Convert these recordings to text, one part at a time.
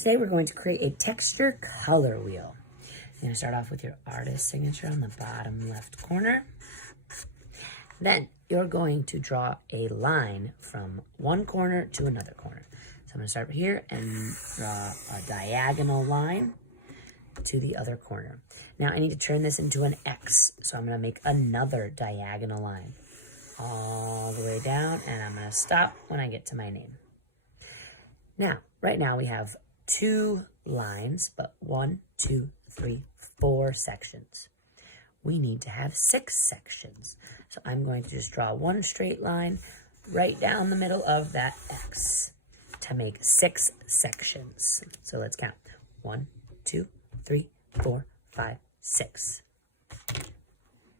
Today we're going to create a texture color wheel. You're going to start off with your artist signature on the bottom left corner. Then you're going to draw a line from one corner to another corner. So I'm going to start here and draw a diagonal line to the other corner. Now I need to turn this into an X. So I'm going to make another diagonal line all the way down, and I'm going to stop when I get to my name. Now, right now we have 2 lines, but 1, 2, 3, 4 sections. We need to have 6 sections. So I'm going to just draw one straight line right down the middle of that X to make 6 sections. So let's count. 1, 2, 3, 4, 5, 6.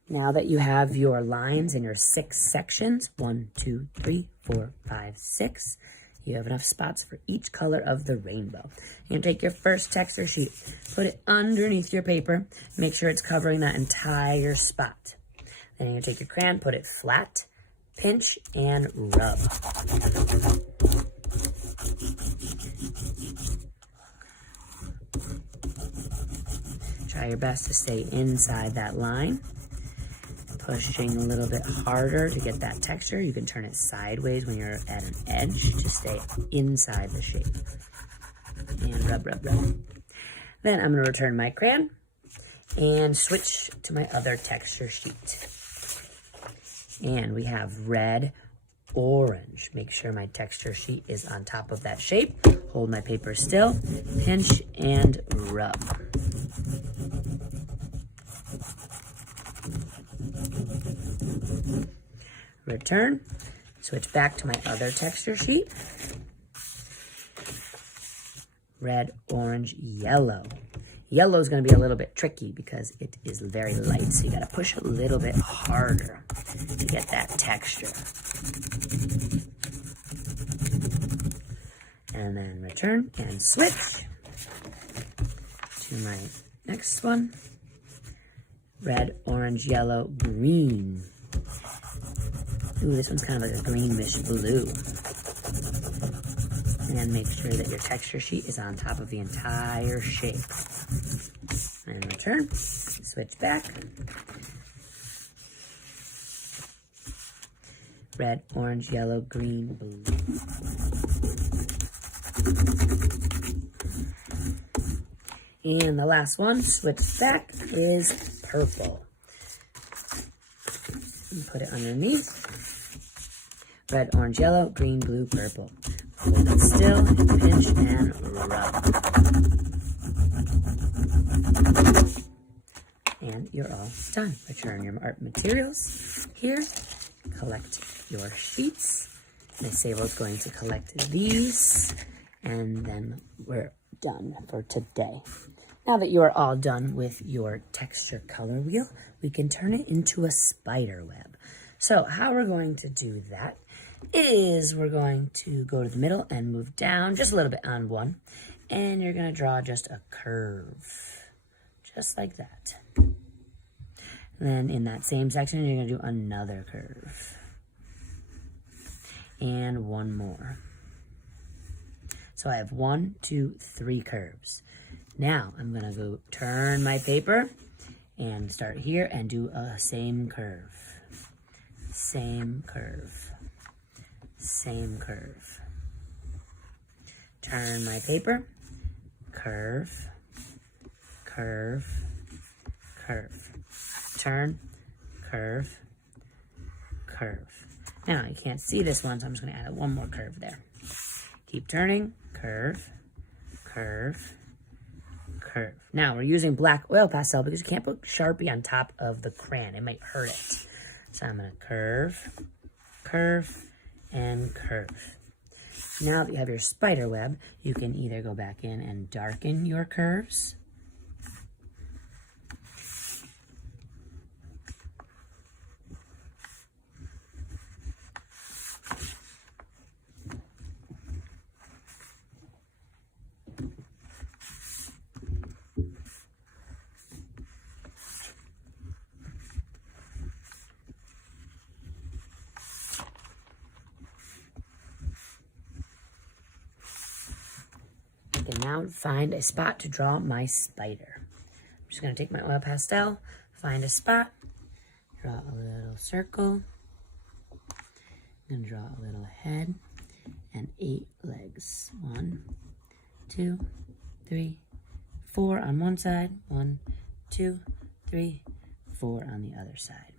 Now that you have your lines in your 6 sections, 1, 2, 3, 4, 5, 6, you have enough spots for each color of the rainbow. You're going to take your first texture sheet, put it underneath your paper, make sure it's covering that entire spot. Then you're going to take your crayon, put it flat, pinch, and rub. Try your best to stay inside that line. Pushing a little bit harder to get that texture. You can turn it sideways when you're at an edge to stay inside the shape. And rub, rub, rub. Then I'm going to return my crayon and switch to my other texture sheet. And we have red, orange. Make sure my texture sheet is on top of that shape. Hold my paper still, pinch, and rub. Return, switch back to my other texture sheet. Red, orange, yellow. Yellow is going to be a little bit tricky because it is very light, so you got to push a little bit harder to get that texture. And then return and switch to my next one. Red, orange, yellow, green. Ooh, this one's kind of like a greenish blue. And make sure that your texture sheet is on top of the entire shape. And return, switch back. Red, orange, yellow, green, blue. And the last one, switch back, is purple. And put it underneath. Red, orange, yellow, green, blue, purple. Hold it still, pinch, and rub. And you're all done. Return your art materials here. Collect your sheets. Miss Sable's going to collect these. And then we're done for today. Now that you are all done with your texture color wheel, we can turn it into a spider web. So how we're going to do that is we're going to go to the middle and move down just a little bit on one. And you're going to draw just a curve, just like that. And then in that same section, you're going to do another curve. And one more. So I have 1, 2, 3 curves. Now I'm going to go turn my paper and start here and do a same curve. Same curve. Same curve. Turn my paper. Curve. Curve. Curve. Turn. Curve. Curve. Now you can't see this one, so I'm just going to add one more curve there. Keep turning. Curve. Curve. Curve. Now we're using black oil pastel because you can't put Sharpie on top of the crayon. It might hurt it. So I'm going to curve, curve, and curve. Now that you have your spider web, you can either go back in and darken your curves. can now find a spot to draw my spider. I'm just going to take my oil pastel, find a spot, draw a little circle. I'm going to draw a little head and 8 legs. 1, 2, 3, 4 on one side. 1, 2, 3, 4 on the other side.